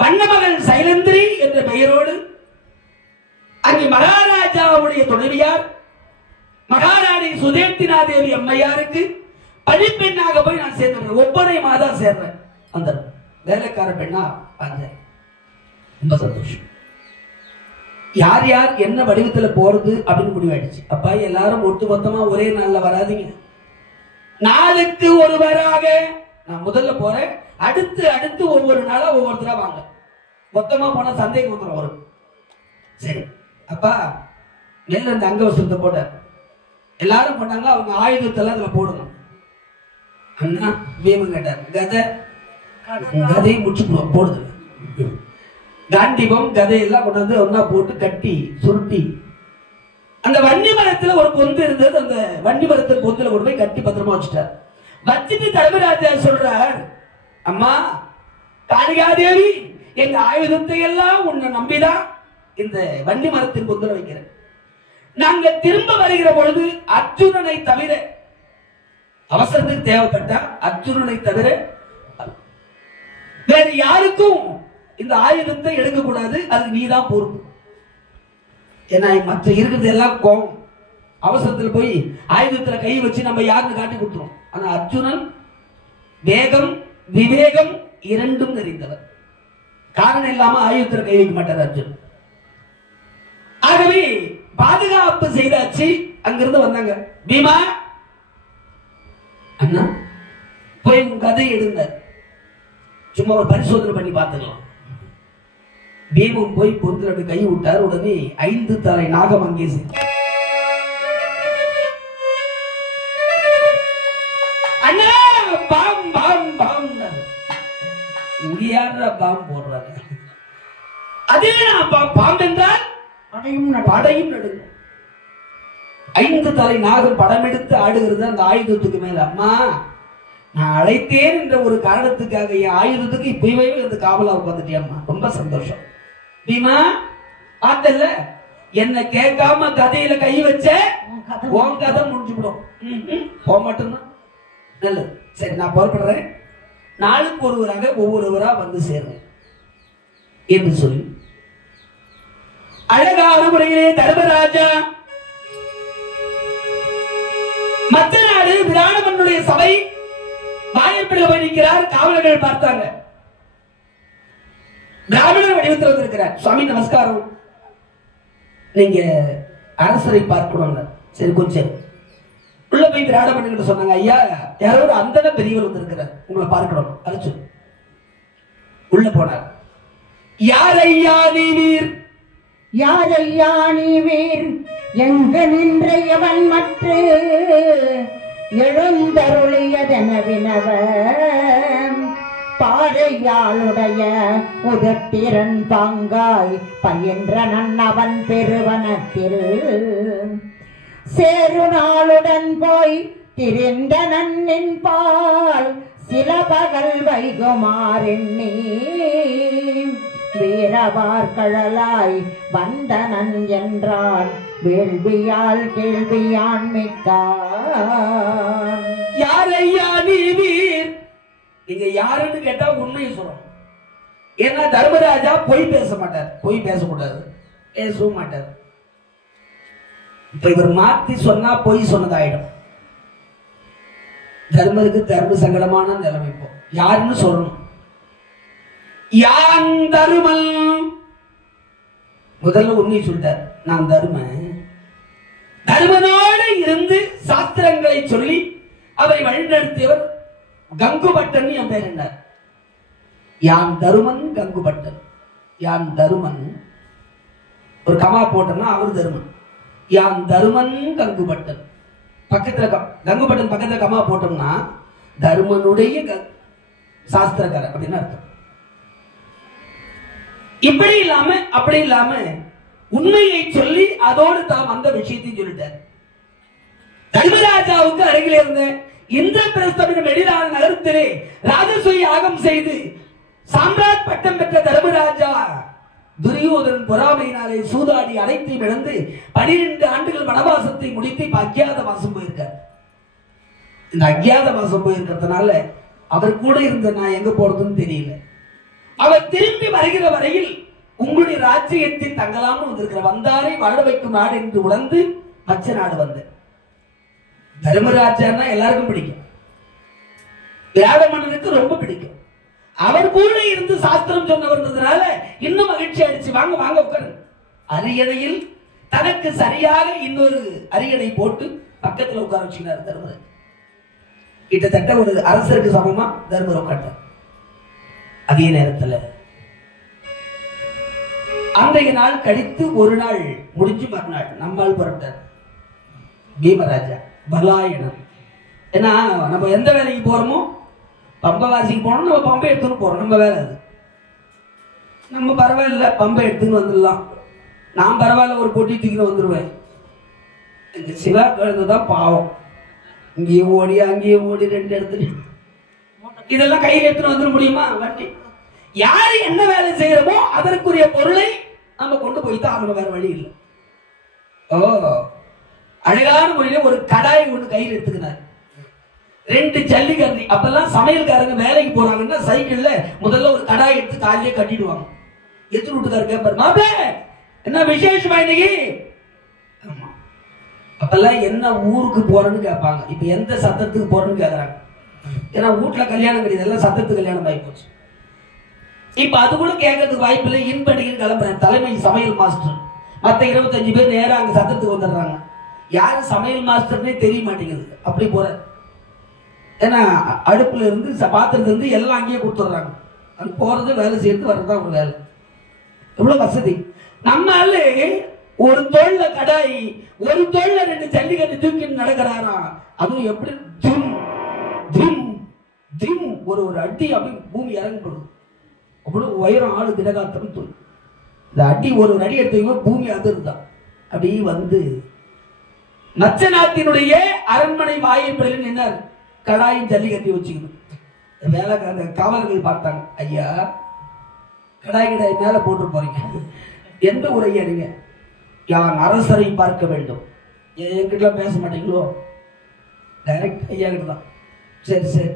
வண்ணமகள் சைலந்திரி என்ற பெயரோடு அங்கே மகாராஜாவுடைய துணைவியார் மகாராணி சுதேந்தினா தேவி அம்மையாருக்கு பணிப்பெண்ணாக போய் நான் சேர்ந்தேன். ஒப்பனை மாதா சேர்றேன். அந்த வேலைக்கார பெண்ணா பாஞ்சாலி. ரொம்ப சந்தோஷம். யார் யார் என்ன வடிவத்துல போறது அப்படின்னு முடிவாயிடுச்சு. அப்பா எல்லாரும் ஒட்டு மொத்தமா ஒரே நாள்ல வராதிங்க. நாளுக்கு ஒருவராக நான் முதல்ல போறேன். அடுத்து அடுத்து ஒவ்வொரு நாளா ஒவ்வொருத்தரா வாங்க. மொத்தமா போனா சந்தேகம் வந்துடும் வரும். சரி அப்பா மேல இந்த அங்கவசத்தை போட்ட எல்லாரும் போட்டாங்க. அவங்க ஆயுதத்தெல்லாம் அதுல போடணும். அண்ணா பீமன் கேட்டார், கதையை முடிச்சு போடுது. காண்டிபம் கதையெல்லாம் கொண்டாந்து ஒன்னா போட்டு கட்டி சுருட்டி அந்த வன்னி மரத்துல ஒரு பொந்து இருந்தது. அந்த வன்னி மரத்துல பொந்துல கொண்டு போய் கட்டி பத்திரமா வச்சுட்டார். வச்சுட்டு தர்மராஜா சொல்றார், அம்மா காளிகாதேவி எங்க ஆயுதத்தை எல்லாம் உன்னை நம்பிதான் இந்த வன்னி மரத்தின் பொந்துல வைக்கிறேன். நாங்க திரும்ப வருகிற பொழுது அர்ஜுனனை தவிர, அவசரத்துக்கு தேவைப்பட்டா அர்ஜுனனை தவிர வேற யாருக்கும் இந்த ஆயுதத்தை எடுக்கக்கூடாது. அதுக்கு நீதான் பொறுப்பு. ஏன்னா மற்ற இருக்கிறது எல்லாம் கோபம். அவசரத்தில் போய் ஆயுதத்துல கை வச்சு நம்ம யாருன்னு காட்டி கொடுத்துரும். ஆனா அர்ஜுனன் வேகம் விவேகம் இரண்டும் தெரிந்தவர். காரணம் இல்லாம ஆயுதத்துல கை வைக்க மாட்டார் அர்ஜுன். ஆகவே பாதுகாப்பு செய்தாச்சு. அங்கிருந்து வந்தாங்க. பீமா அண்ணா போய் உங்க கதை எடுங்க, சும்மா ஒரு பரிசோதனை பண்ணி பார்த்துக்கலாம். பீமம் போய் பொந்துல கை விட்டார். உடனே 5 தலை நாகம் அங்கே அண்ணா பாம் பாம் பாம் முடியாத பாம் போடுறாங்க. அதே பாம் என்றால் படையும் நடுங்க. 5 தலை நாகம் படம் எடுத்து ஆடுகிறது அந்த ஆயுதத்துக்கு மேல. அம்மா நான் அழைத்தேன் என்ற ஒரு காரணத்துக்காக என் ஆயுதத்துக்கு இப்பவே அந்த காவலா உட்காந்துட்டியம்மா. ரொம்ப சந்தோஷம். பீமா பார்த்தல, என்ன கேட்காம கதையில கை வச்ச உன் கதை முடிஞ்சுவிடும். போக மாட்டேன்னா நல்லது. சரி நான் புறப்படுறேன். நாளுக்கு ஒருவராக ஒவ்வொருவரா வந்து சேர்றேன் என்று சொல்லி அழகான முறையிலே தர்மராஜா மற்ற நாடு விராடமன்னுடைய சபை வாயப்பிட போய் நிற்கிறார். காவலர்கள் பார்த்தாங்க. பிராமணர் வடிவத்தில் வந்திருக்கிறார். சுவாமி நமஸ்காரம், நீங்க அரசரை பார்க்கணும். சரி கொஞ்சம் உள்ள போய் விராடமன் சொன்னாங்க, ஐயா யாரோ ஒரு அந்தன பெரியவர் வந்திருக்கிறார், உங்களை பார்க்கணும். அழைச்சு உள்ள போனார். யார் ஐயா நீ வீர்? யார் ஐயா நீ வீர்? எங்க நின்றையவன் மற்ற எழுந்தருளியதென வினவ பாறையாளுடைய உதட்டிரன் பாங்காய் பயின்ற நன்னவன் பெருவனத்தில் சேரு நாளுடன் போய் திரிந்த நன்னின் பால் சில பகல் வைகுமாரெண்ணி வீரவார்கழலாய் வந்தனன் என்றான் வேள்வியால் கேள்வியான் மிக்கான். யார் ஐயா நீ வீர்? நீங்க யாருன்னு கேட்டா உண்மையை சொல்லணும். ஏன்னா தர்மராஜா பொய் பேச மாட்டார், பொய் பேசக்கூடாது, பேசவும் மாட்டார். இப்ப இவர் மாத்தி சொன்னா பொய் சொன்னதாயிடும். தர்மருக்கு தர்ம சங்கடமான நிலைமை. இப்போ யாருன்னு சொல்லணும். யான் தருமன், முதல்ல உண்மை சொல்லிட்டார். நான் தருமன், தருமனோடு இருந்து சாஸ்திரங்களை சொல்லி அவரை வழிநடத்தியவர் கங்குபட்டன் என் பேர் என்றார். யான் தருமன் கங்குபட்டன். யான் தருமன் ஒரு கமா போட்டோம்னா அவர் தருமன். யான் தருமன் கங்குபட்டன் பக்கத்துல கங்குபட்டன் பக்கத்துல கமா போட்டோம்னா தருமனுடைய சாஸ்திரக்காரர் அப்படின்னு அர்த்தம். இப்படி இல்லாம அப்படி இல்லாம உண்மையை சொல்லி அதோடு தாம் அந்த விஷயத்தை சொல்லிட்டார். தர்மராஜாவுக்கு அருகில் இருந்த இந்திரபிரஸ்தமின் எழிலான நகரத்திலே ராஜசூய யாகம் செய்து சாம்ராட் பட்டம் பெற்ற தர்மராஜா துரியோதனன் பொறாமையினாலே சூதாடி அனைத்தையும் இழந்து 12 ஆண்டுகள் வனவாசத்தை முடித்து அஜ்ஞாத வாசம் போயிருக்கார். இந்த அஜ்ஞாத வாசம் போயிருக்கிறதுனால அவர் கூட இருந்த நான் எங்க போறதுன்னு தெரியல. அவர் திரும்பி வருகிற வரையில் உங்களுடைய ராஜ்யத்தில் தங்கலாம்னு வந்திருக்கிற வந்தாரை வாழ வைக்கும் நாடு என்று உணர்ந்து பச்சை நாடு வந்த தர்மராஜான்னா எல்லாருக்கும் பிடிக்கும், வேட மன்னனுக்கு ரொம்ப பிடிக்கும். அவர் கூட இருந்து சாஸ்திரம் சொன்னவர்ன்றதுனால இன்னும் மகிழ்ச்சி அடிச்சு வாங்க வாங்க உட்காரு. அரியணையில் தனக்கு சரியாக இன்னொரு அரியணை போட்டு பக்கத்துல உட்கார வச்சுக்கிறார் தர்மர். கிட்டத்தட்ட ஒரு அரசருக்கு சமமா தர்மர் உட்கார்ந்தார். அதே நேரத்தில் அன்றைய நாள் கழித்து ஒரு நாள் முடிஞ்சு மறுநாள் நம்மால் புறப்பட்டார் பீமராஜா பலாயனம். ஏன்னா நம்ம எந்த வேலைக்கு போறோமோ பம்பவாசிக்கு போனோம், நம்ம பம்பை எடுத்துன்னு போறோம், நம்ம வேலை அது. நம்ம பரவாயில்ல பம்பை எடுத்துன்னு வந்துடலாம், நான் பரவாயில்ல ஒரு பொட்டி தூக்கின்னு வந்துடுவேன். இந்த சிவா கழுதுதான் பாவம், இங்கேயும் ஓடி அங்கேயும் ஓடி 2 இடத்துல இதெல்லாம் கையில் எடுத்துன்னு வந்துட முடியுமா? வண்டி யாரு என்ன வேலை செய்யறோமோ அதற்குரிய பொருளை நம்ம கொண்டு போய் தான் அவங்க வேற வழி இல்லை. அழகான முறையில ஒரு கடாய் ஒண்ணு கையில் எடுத்துக்கிறார், 2 ஜல்லிக்கரண்டி. அப்பெல்லாம் சமையல்காரங்க வேலைக்கு போறாங்கன்னா சைக்கிள்ல முதல்ல ஒரு கடாய் எடுத்து காலையே கட்டிடுவாங்க. எத்தனை வீட்டுக்காரர் கேட்பாரு, மாப்பிள்ள என்ன விசேஷமா இன்னைக்கு? அப்பெல்லாம் என்ன ஊருக்கு போறேன்னு கேட்பாங்க, இப்ப எந்த சத்தத்துக்கு போறேன்னு கேக்குறாங்க. ஏன்னா வீட்டுல கல்யாணம் கிடையாது, எல்லாம் சத்தத்து கல்யாணம் ஆகி போச்சு. இப்ப அது கூட கேட்கறதுக்கு வாய்ப்பு இல்லை. இன்படிக்கு கிளம்புறேன், தலைமை சமையல் மாஸ்டர், மத்த 25 பேர் நேரம் அங்க சத்தத்துக்கு வந்துடுறாங்க. யாரு சமையல் மாஸ்டர்னே தெரிய மாட்டேங்குது. அப்படி போற, ஏன்னா அடுப்புல இருந்து பாத்திரத்துல இருந்து எல்லாம் அங்கேயே கொடுத்துடுறாங்க. அது போறது வேலை செய்யறது வர்றதுதான் ஒரு வேலை. எவ்வளவு வசதி. நம்மால ஒரு தோல்ல கடாய், ஒரு தோல்ல 2 ஜல்லிக்கட்டு தூக்கி நடக்கிறாராம். அதுவும் எப்படி திம் திம் திம் ஒரு அடி அப்படி பூமி இறங்கப்படுது. அவ்வளவு உயரம், ஆளு திடகாத்திரம் தோல். இந்த அடி ஒரு அடி எடுத்தீங்க பூமி அதிர்தான். அப்படி வந்து நச்ச நாட்டினுடைய அரண்மனை வாயில்களில் நின்றார். கடாயும் ஜல்லிக்கட்டி வச்சுக்கணும். வேலைக்கார காவலர்கள் பார்த்தாங்க, ஐயா கடாய் கடாய் மேல போட்டு போறீங்க, எந்த உரையா நீங்க? யான் அரசரை பார்க்க வேண்டும். என்கிட்ட பேச மாட்டீங்களோ? டைரக்ட் ஐயா கிட்ட தான். சரி சரி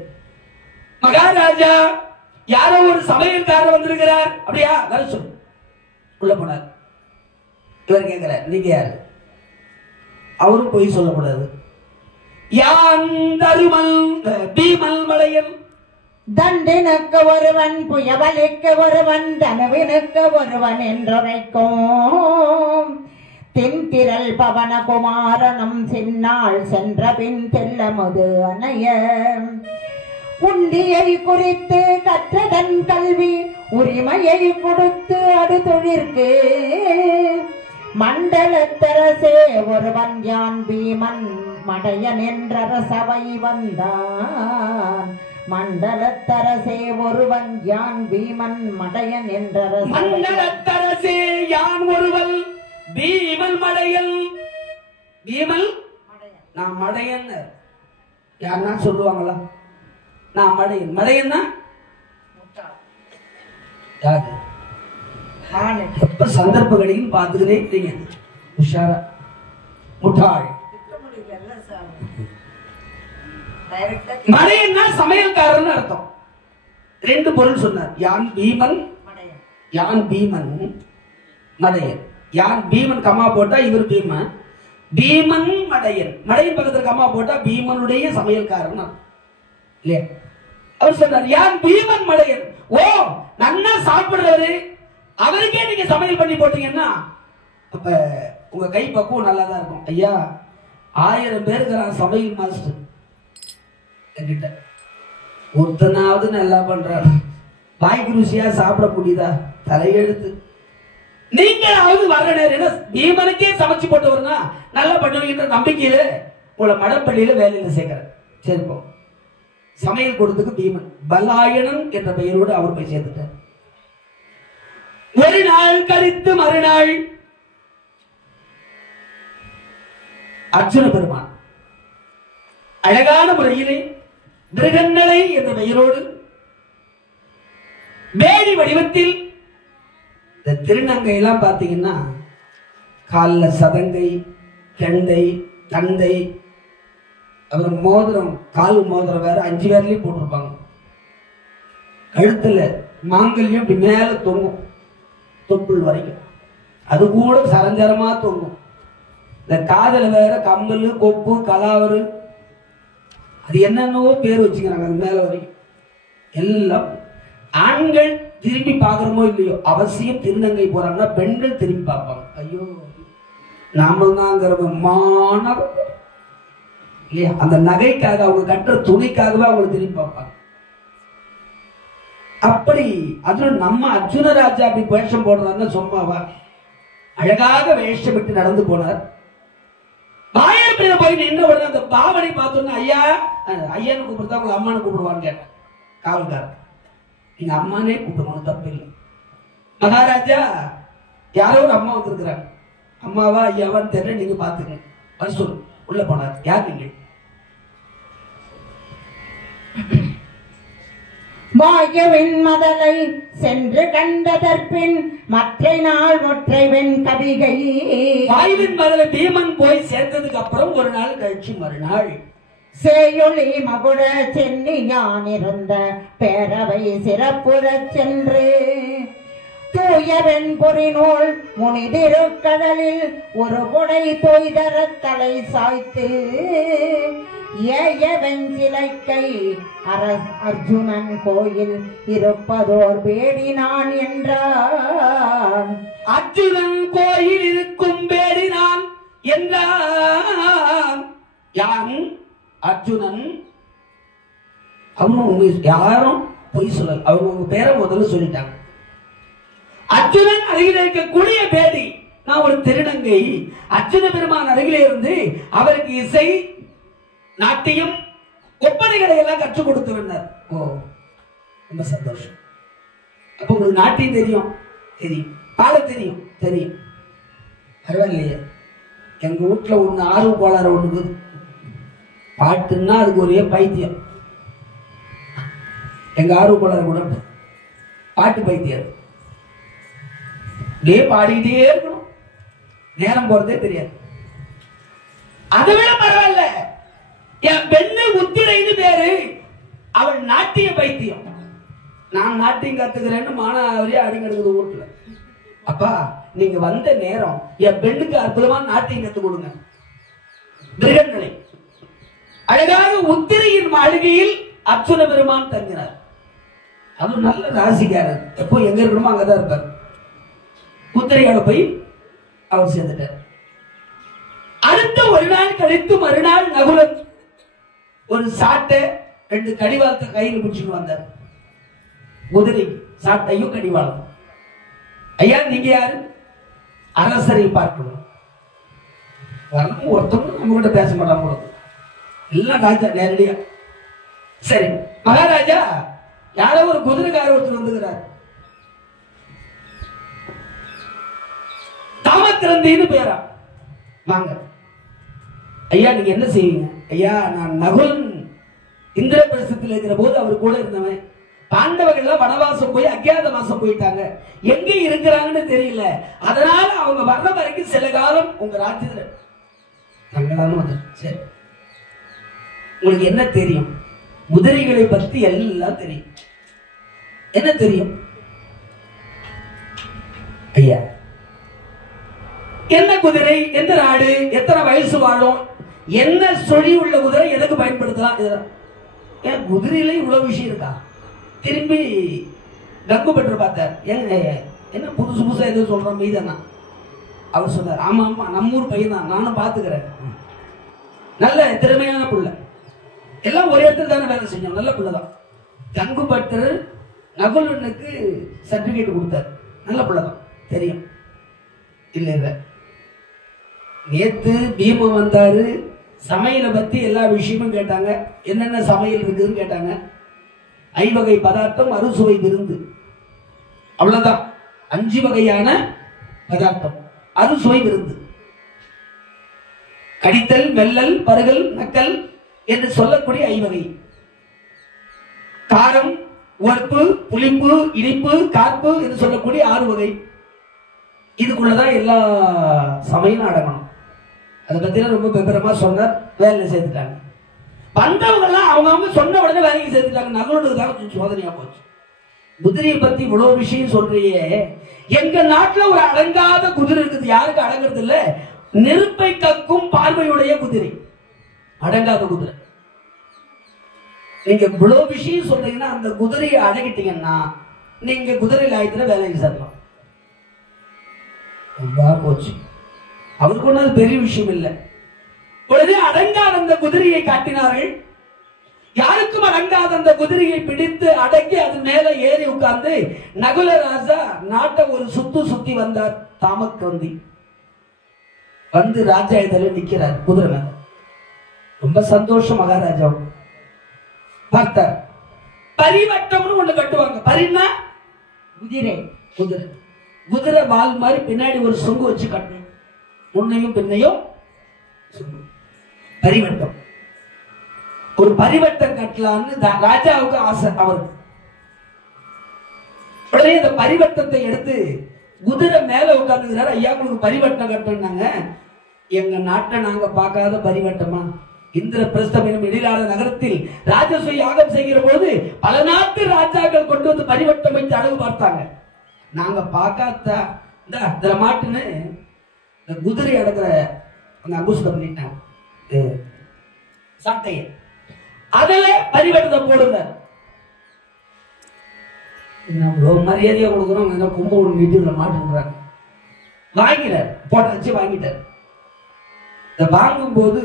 மகாராஜா, யாரோ ஒரு சமையல்காரர் வந்திருக்கிறார். அப்படியா? வர சொல்லு. உள்ள போனார். இவர் கேட்கிறார், நீங்க யாரு? அவரும் போய் சொல்லக்கூடாது. யான் தருமல் பீமல் மலையன். தண்டினுக்கு ஒருவன், புயவலிக்கு ஒருவன், தனுவினுக்கு ஒருவன் என்றுரைக்கும் தென்திரள் பவனகுமாரனும் சின்னாள் சென்ற பின் தெல்லமுது அணைய உண்டியை குறித்து கற்றதன் கல்வி உரிமையை கொடுத்து அடுதொழிற்கு மண்டலத்தரசே ஒருவன் யான் பீமன் மடையன் என்றரசவை வந்தான். மண்டலத்தரசே ஒருவன் யான் பீமன் மடையன் என்றரச. மண்டலத்தரசே யான் ஒருவன் பீமன் மடையன். பீமல் நான் மடையன் யாருன்னா சொல்லுவாங்களா? நான் மடையன். மடையன்னா யாரு? எப்ப சந்தர்ப்ப கிடைக்கும் பார்த்துக்கிட்டே இருக்கீங்க. உஷாரா முட்டாள். மடையன்னா சமையல்காரன் அர்த்தம். 2 பொருள் சொன்னார். யான் பீமன் யான் பீமன் மடையன். யான் பீமன் கம்மா போட்டா இவர் பீமன். பீமன் மடையன். மடையன் பக்கத்துல கம்மா போட்டா பீமனுடைய சமையல்காரன் இல்லையா? அவர் சொன்னார் யான் பீமன் மடையன். ஓ, நல்லா சாப்பிடுறவரு, அவருக்கே நீங்க சமையல் பண்ணி போட்டீங்கன்னா அப்ப உங்க கை பக்குவம் நல்லா தான் இருக்கும். ஐயா 1000 பேருக்கு சமையல் மாஸ்டர் என்கிட்ட ஒருத்தனாவது நல்லா பண்றாரு. வாய்க்கு ருசியா சாப்பிட முடியுதா? தலையெழுத்து. நீங்களாவது வர நேரம் பீமனுக்கே சமைச்சு போட்டவர்னா நல்லா பண்ணுவீங்கன்ற நம்பிக்கையில உங்களை மடப்பள்ளியில வேலையில சேர்க்கிறேன். சேர்ப்போம். சமையல் கொடுத்துக்கு பீமன் பலாயணன் என்ற பெயரோடு அவர் போய் சேர்த்துட்டார். ஒரு நாள் கழித்து மறுநாள் அர்ஜுன பெருமான் அழகான முறையிலே மிருகங்களை என்ற பெயரோடு மேடி வடிவத்தில் இந்த திருநங்கை எல்லாம் பார்த்தீங்கன்னா காலில் சதங்கை, கெண்டை, தந்தை, அவர் மோதிரம், கால் மோதிரம் வேற 5 பேர்லயும் போட்டிருப்பாங்க. கழுத்துல மாங்கல்யம் இப்படி மேல தொங்கும் தொப்புள் வரைக்கும். அது கூட சரஞ்சரமா தொங்கும். இந்த காதல வேற கம்மல், கொப்பு, கலாவரு, அது என்னென்னவோ பேர் வச்சுக்கிறாங்க. அது மேல வரைக்கும் எல்லாம் ஆண்கள் திரும்பி பார்க்கறமோ இல்லையோ, அவசியம் திருநங்கை போறாங்கன்னா பெண்கள் திரும்பி பார்ப்பாங்க. ஐயோ நாம தான் இல்லையா? அந்த நகைக்காக, அவங்க கட்டுற துணிக்காகவே அவங்க திரும்பி பார்ப்பாங்க. அப்படி அதுவும் நம்ம அர்ஜுன ராஜா அப்படி வேஷம் போடுறாருன்னா சும்மாவா? அழகாக வேஷம் விட்டு நடந்து போனார். பாயப்பிரில போய் நின்ற உடனே அந்த பாவனை பார்த்தோன்னா ஐயா, ஐயான்னு கூப்பிடுறதா உங்க அம்மானு கூப்பிடுவான்னு கேட்டேன். காவல்காரன் நீங்க அம்மானே கூப்பிடுவாங்க, தப்பு இல்லை. மகாராஜா யாரோ ஒரு அம்மா வந்திருக்கிறாங்க. அம்மாவா ஐயாவான்னு தெரியல, நீங்க பாத்துங்க வர சொல்லு. உள்ள போனார். யார் நீங்க? மாயவின் மதலை சென்று கண்டதற்பின் மற்ற நாள் ஒற்றை வெண் கவிகை. வாயுவின் மதலை பீமன் போய் சேர்ந்ததுக்கு அப்புறம் ஒரு நாள் கழிச்சு மறுநாள் சேயொளி மகுட சென்னியான் இருந்த பேரவை சிறப்புறச் சென்று தூய வெண்பொறி நூல் முனிதிருக்கடலில் ஒரு புடை தொய்தர தலை சாய்த்து ஏய வெஞ்சிலைக்கை அர்ஜுனன் கோயில் இருப்பதோர் வேடினான் என்றான். அர்ஜுனன் கோயில் இருக்கும் வேடினான் என்றான். யான் அர்ஜுனன். அவங்க யாரும் பொய் சொல்லல. அவங்க உங்க பேரை முதல்ல சொல்லிட்டாங்க. அர்ஜுனன் அருகில் இருக்கக்கூடிய பேடி. நான் ஒரு திருநங்கை. அர்ஜுன பெருமான் அருகிலே இருந்து அவருக்கு இசை, நாட்டியம், ஒப்பனைகளை எல்லாம் கற்றுக் கொடுத்து வந்தார். ஓ, ரொம்ப சந்தோஷம். அப்ப உங்களுக்கு நாட்டியம் தெரியும்? தெரியும். பாட தெரியும்? தெரியும். பரவாயில்லையே. எங்க வீட்டுல ஒண்ணு ஆர்வம் கோளாறு ஒண்ணு, பாட்டுன்னா அதுக்கு ஒரே பைத்தியம். எங்க ஆர்வம் கோளாறு கூட பாட்டு பைத்தியம். அப்படியே பாடிக்கிட்டே இருக்கணும், நேரம் போறதே தெரியாது. அதை விட பரவாயில்ல, என் பெண்ணு உத்திரைன்னு பேரு, அவள் நாட்டிய பைத்தியம். நான் நாட்டியம் கத்துக்கிறேன்னு மானாவரியா அடிங்கிறது வீட்டுல. அப்பா நீங்க வந்த நேரம் என் பெண்ணுக்கு அற்புதமா நாட்டியம் கத்து கொடுங்க. மிருகங்களை அழகாக உத்திரையின் மாளிகையில் அர்ஜுன பெருமான் தங்கினார். அவர் நல்ல ராசிக்காரர். எப்போ எங்க இருக்கணுமோ அங்கதான் இருப்பார். உத்திரையோட போய் அவர் சேர்ந்துட்டார். அடுத்த ஒரு நாள் கழித்து மறுநாள் நகுலன் ஒரு சாட்டை 2 கடிவாளத்தை கையில் பிடிச்சிட்டு வந்தார். குதிரை சாட்டையும் கடிவாளம். ஐயா நீங்க யாரு? அரசரை பார்க்கணும். வரணும். ஒருத்தவங்க நம்ம கிட்ட பேச மாட்டாங்க. எல்லாம் ராஜா நேரடியா. சரி மகாராஜா, யாரோ ஒரு குதிரைக்கார ஒருத்தர் வந்துகிறார். தாமத்திரந்தின்னு பேரா. வாங்க ஐயா, நீங்க என்ன செய்வீங்க? ஐயா நான் நகுலன் இந்திரபிரசத்தில் இருக்கிற போது அவர் கூட இருந்தவன். பாண்டவர்கள் எல்லாம் வனவாசம் போய் அஜ்ஞாத வாசம் போயிட்டாங்க. எங்க இருக்கிறாங்கன்னு தெரியல. அதனால அவங்க வர்ற வரைக்கும் சில காலம் உங்க ராஜ்யத்துல தங்களாலும் வந்து. சரி உங்களுக்கு என்ன தெரியும்? குதிரைகளை பத்தி எல்லாம் தெரியும். என்ன தெரியும்? ஐயா என்ன குதிரை, எந்த நாடு, எத்தனை வயசு வாழும், என்ன சொறி உள்ள குதிரை, எதுக்கு பயன்படுத்தலாம்? ஏன் குதிரையில இவ்வளவு விஷயம் இருக்கா? திரும்பி கங்கு பெற்று பார்த்தார். என்ன புதுசு புதுசா எதுவும் சொல்றோம் மீதனா? அவர் சொன்னார், ஆமா ஆமா நம்ம ஊர் பையன் தான், நானும் பாத்துக்கிறேன், நல்ல திறமையான புள்ள, எல்லாம் ஒரே இடத்துல தானே வேலை செஞ்சோம், நல்ல புள்ளதான். கங்கு பற்று நகுலனுக்கு சர்டிபிகேட் கொடுத்தார், நல்ல புள்ளதான் தெரியும். இல்ல இல்ல நேத்து பீமம் வந்தாரு, சமையலை பத்தி எல்லா விஷயமும் கேட்டாங்க, என்னென்ன சமையல் இருக்குதுன்னு கேட்டாங்க. ஐவகை பதார்த்தம், அறுசுவை விருந்து, அவ்வளவுதான். 5 வகையான பதார்த்தம், அறுசுவை விருந்து. கடித்தல், மெல்லல், பருகல், நக்கல் என்று சொல்லக்கூடிய 5 வகை. காரம், உவர்ப்பு, புளிப்பு, இனிப்பு, கார்ப்பு என்று சொல்லக்கூடிய 6 வகை. இதுக்குள்ளதான் எல்லா சமையலும் அடங்கணும். அதை பத்தி ரொம்ப விபரமா சொன்னார். வேலையில சேர்த்துட்டாங்க. வந்தவங்க எல்லாம் அவங்க சொன்ன உடனே வேலைக்கு சேர்த்துட்டாங்க. நகரோடு தான் சோதனையா போச்சு. குதிரையை பத்தி இவ்வளவு விஷயம் சொல்றியே, எங்க நாட்டுல ஒரு அடங்காத குதிரை இருக்குது. யாருக்கு அடங்குறது இல்ல? நெருப்பை கக்கும் பார்வையுடைய குதிரை, அடங்காத குதிரை. நீங்க இவ்வளவு விஷயம் சொல்றீங்கன்னா, அந்த குதிரையை அடங்கிட்டீங்கன்னா நீங்க குதிரை லாயத்துல வேலைக்கு சேரலாம். போச்சு. அவருக்கு ஒன்றும் பெரிய விஷயம் இல்லை. உடனே அடங்காத அந்த குதிரையை காட்டினார்கள். யாருக்கும் அடங்காத அந்த குதிரையை பிடித்து அடக்கி அது மேல ஏறி உட்கார்ந்து நகுல ராஜா நாட்டை ஒரு சுத்தி வந்தார். தாமக்கந்தி வந்து ராஜா இதில் நிக்கிறார் குதிரை மேல. ரொம்ப சந்தோஷம். மகாராஜா பார்த்தார். பரிவட்டம்னு ஒண்ணு கட்டுவாங்க. பரின்னா குதிரை. குதிரை குதிரை வால் மாதிரி பின்னாடி ஒரு சொங்கு வச்சு கட்டணும். முன்னையும் பின்னையும் பரிவட்டம். ஒரு பரிவட்டம் கட்டலான்னு ராஜாவுக்கு ஆசை. அவருக்கு உடனே இந்த பரிவட்டத்தை எடுத்து குதிரை மேல உட்கார்ந்துக்கிறார். ஐயா உங்களுக்கு பரிவட்டம் கட்டினாங்க. எங்க நாட்டை நாங்க பார்க்காத பரிவட்டமா? இந்திர பிரஸ்தம் எழிலான நகரத்தில் ராஜசூய யாகம் செய்கிற பொழுது பல நாட்டு ராஜாக்கள் கொண்டு வந்து பரிவட்டம் வைத்து அழகு பார்த்தாங்க. நாங்க பார்க்காத இந்த மாட்டுன்னு இந்த குதிரை அடக்கிற அந்த அபூஸ்கம் பண்ணிட்டாங்க. சாட்டைய அதுல பரிவட்டத்தை போடுங்க. மரியாதையா கொடுக்குறோம். கும்ப வீட்டுல மாட்டுறாங்க. வாங்கினார். போட்டாச்சு வாங்கிட்டார். இந்த வாங்கும் போது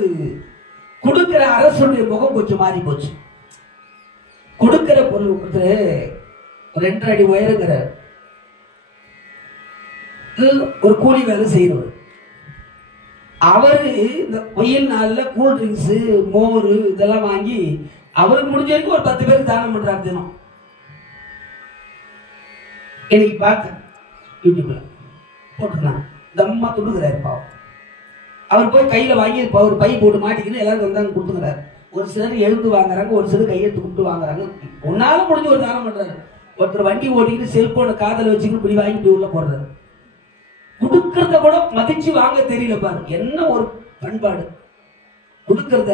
கொடுக்கிற அரசுடைய முகம் கொஞ்சம் மாறி போச்சு. கொடுக்கிற பொருள் 2 அடி உயரங்கிறார். ஒரு கூலி வேலை செய்யறவர். அவரு இந்த வெயில் நாள்ல கூல் ட்ரிங்க்ஸ், மோர் இதெல்லாம் வாங்கி அவருக்கு முடிஞ்ச வரைக்கும் ஒரு 10 பேருக்கு தானம் பண்றாரு தினம். இன்னைக்கு பார்க்க யூடியூப்ல போட்டுக்கலாம். தம்மா துடுக்கிறாரு பாவம். அவர் போய் கையில வாங்கி ஒரு பை போட்டு மாட்டிக்கின்னு எல்லாரும் வந்தாங்க கொடுத்துக்கிறாரு. ஒரு சிலர் எழுந்து வாங்குறாங்க, ஒரு சிலர் கையெழுத்து கொடுத்து வாங்குறாங்க. ஒன்னால முடிஞ்ச ஒரு தானம் பண்றாரு. ஒருத்தர் வண்டி ஓட்டிக்கிட்டு செல்போனை காதல வச்சுக்கிட்டு இப்படி வாங்கிட்டு உள்ள போடுறாரு. கொடுக்கறத கூட மதிச்சு வாங்க தெரியல. பாரு என்ன ஒரு பண்பாடு. கொடுக்கறத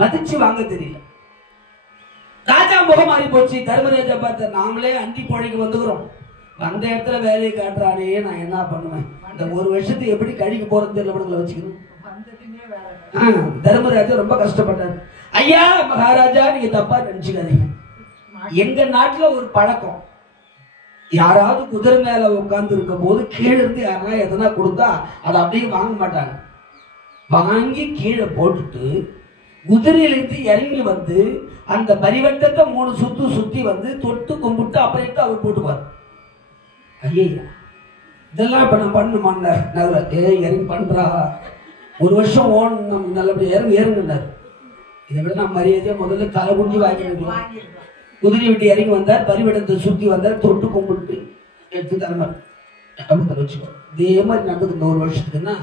மதிச்சு வாங்க தெரியல. ராஜா முகம் மாறி போச்சு. தர்மராஜா பார்த்த நாமளே அண்டி போழைக்கு வந்துக்கிறோம், அந்த இடத்துல வேலையை காட்டுறானே, நான் என்ன பண்ணுவேன்? இந்த 1 வருஷத்துக்கு எப்படி கழிக்க போறது தெரியல வச்சுக்கணும். தர்மராஜா ரொம்ப கஷ்டப்பட்டாரு. ஐயா மகாராஜா, நீங்க தப்பா நினைச்சுக்காதீங்க. எங்க நாட்டுல ஒரு பழக்கம், யாராவது குதிரை மேல உட்கார்ந்து இருக்கும் போது கீழே இருந்து யாரா எதனா கொடுத்தா அதை அப்படியே வாங்க மாட்டாங்க. வாங்கி கீழே போட்டுட்டு குதிரையிலிருந்து இறங்கி வந்து அந்த பரிவட்டத்தை 3 சுத்து சுத்தி வந்து தொட்டு கும்பிட்டு அப்புறம் அவர் போட்டுவார். ஐயா இதெல்லாம் இப்ப நான் பண்ணுமான்னார். இறங்கி பண்றா, 1 வருஷம் ஓடணும் நல்லபடியா ஏறுங்கன்னார். இதை விட நான் மரியாதையா முதல்ல தலை குஞ்சி வாங்கிக்கலாம். குதிரை விட்டு இறங்கி வந்தார். பரிவட்டத்தை சுத்தி வந்தார். தொட்டு கும்பிட்டு எடுத்து தரமார் அப்படி வச்சுக்கோ. இதே மாதிரி நடந்துக்கு 1 வருஷத்துக்குன்னா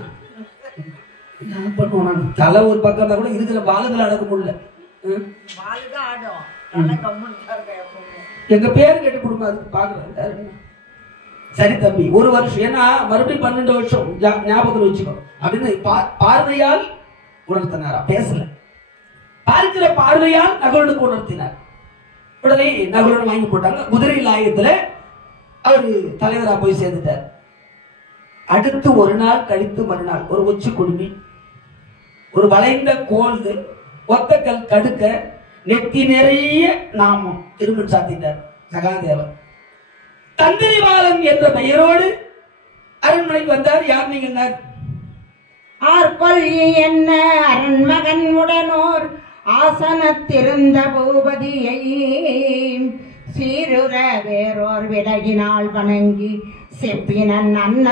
பண்ணுவோம். தலை ஒரு பக்கம் இருந்தா கூட இருக்கிற வாளுகளை அடக்க முடியல. எங்க பேரு கேட்டு கொடுங்க, அதுக்கு பாக்குறேன். சரி தம்பி 1 வருஷம், ஏன்னா மறுபடியும் 12 வருஷம் ஞாபகத்தில் வச்சுக்கோ அப்படின்னு பார்வையால் உணர்த்தினாரா? பேசல, பார்க்கிற பார்வையால் நகலுக்கு உணர்த்தினார். உடனே நகலுடன் வாங்கி போட்டாங்க. குதிரை லாயத்துல அவரு தலைவரா போய் சேர்ந்துட்டார். அடுத்து ஒரு நாள் கழித்து மறுநாள் ஒரு உச்சி குடுமி, ஒரு வளைந்த கோல், ஒத்தக்கல் கடுக்க, நெத்தி நிறைய நாமம் திரும்ப சாத்திட்டார் சகாதேவர். தந்திரிபாலன் என்ற பெயரோடு அரண்மனைக்கு வந்தார். யார் நீங்க? ஆர்கொல் என்ன அரண்மகன் உடனோர் ஆசனத்திருந்த பூபதியை சீருற வேறோர் விலகினால் வணங்கி செப்பினன் அன்ன